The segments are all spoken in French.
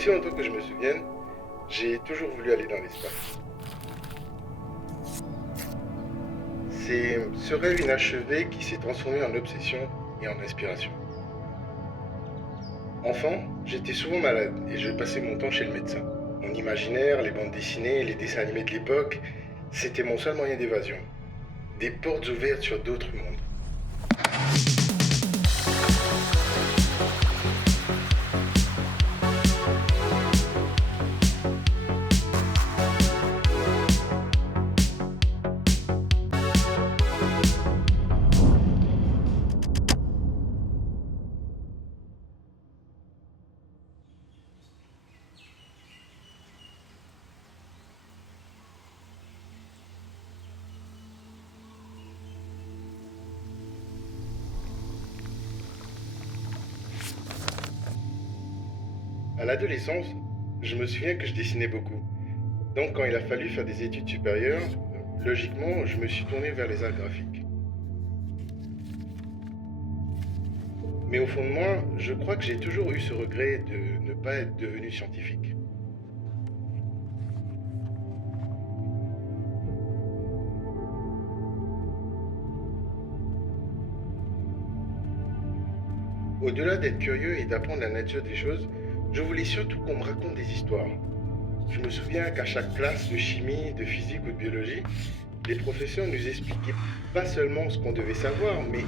Aussi longtemps que je me souvienne, j'ai toujours voulu aller dans l'espace. C'est ce rêve inachevé qui s'est transformé en obsession et en inspiration. Enfant, j'étais souvent malade et je passais mon temps chez le médecin. Mon imaginaire, les bandes dessinées, les dessins animés de l'époque, c'était mon seul moyen d'évasion. Des portes ouvertes sur d'autres mondes. À l'adolescence, je me souviens que je dessinais beaucoup. Donc quand il a fallu faire des études supérieures, logiquement, je me suis tourné vers les arts graphiques. Mais au fond de moi, je crois que j'ai toujours eu ce regret de ne pas être devenu scientifique. Au-delà d'être curieux et d'apprendre la nature des choses, je voulais surtout qu'on me raconte des histoires. Je me souviens qu'à chaque classe de chimie, de physique ou de biologie, les professeurs nous expliquaient pas seulement ce qu'on devait savoir, mais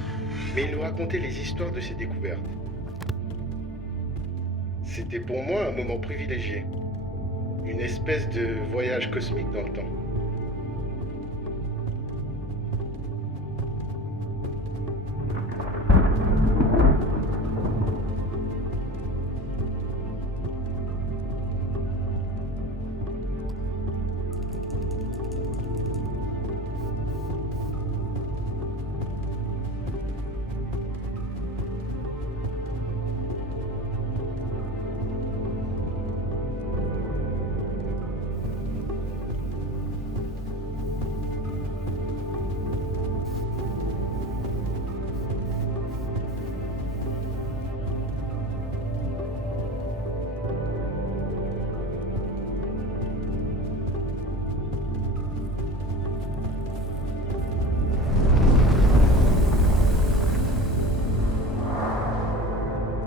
ils nous racontaient les histoires de ces découvertes. C'était pour moi un moment privilégié, une espèce de voyage cosmique dans le temps.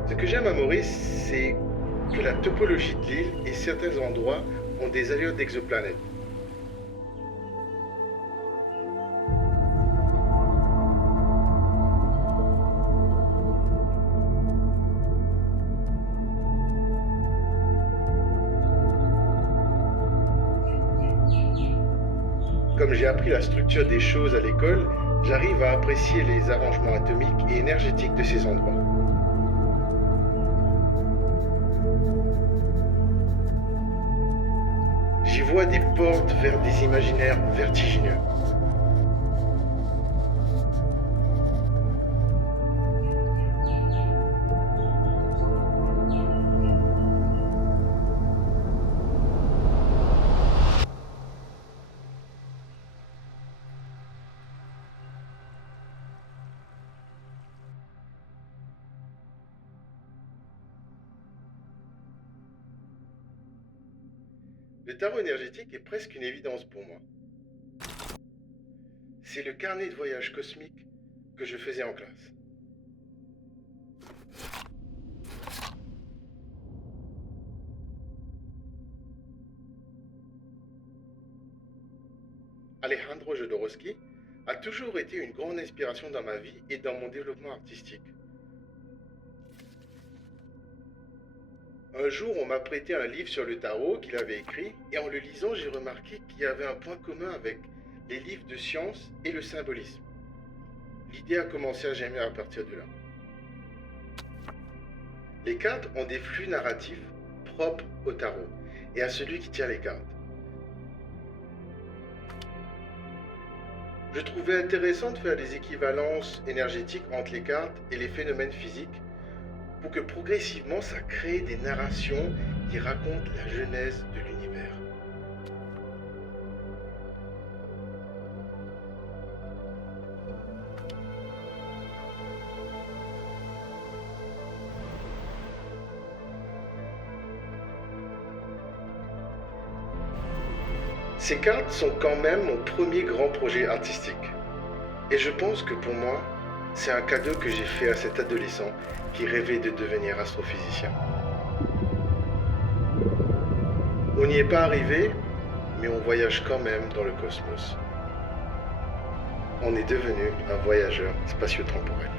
Ce que j'aime à Maurice, c'est que la topologie de l'île et certains endroits ont des allures d'exoplanètes. Comme j'ai appris la structure des choses à l'école, j'arrive à apprécier les arrangements atomiques et énergétiques de ces endroits. J'y vois des portes vers des imaginaires vertigineux. Le tarot énergétique est presque une évidence pour moi. C'est le carnet de voyage cosmique que je faisais en classe. Alejandro Jodorowsky a toujours été une grande inspiration dans ma vie et dans mon développement artistique. Un jour, on m'a prêté un livre sur le tarot qu'il avait écrit, et en le lisant, j'ai remarqué qu'il y avait un point commun avec les livres de science et le symbolisme. L'idée a commencé à germer à partir de là. Les cartes ont des flux narratifs propres au tarot et à celui qui tire les cartes. Je trouvais intéressant de faire des équivalences énergétiques entre les cartes et les phénomènes physiques pour que progressivement ça crée des narrations qui racontent la genèse de l'univers. Ces cartes sont quand même mon premier grand projet artistique. Et je pense que pour moi, c'est un cadeau que j'ai fait à cet adolescent qui rêvait de devenir astrophysicien. On n'y est pas arrivé, mais on voyage quand même dans le cosmos. On est devenu un voyageur spatio-temporel.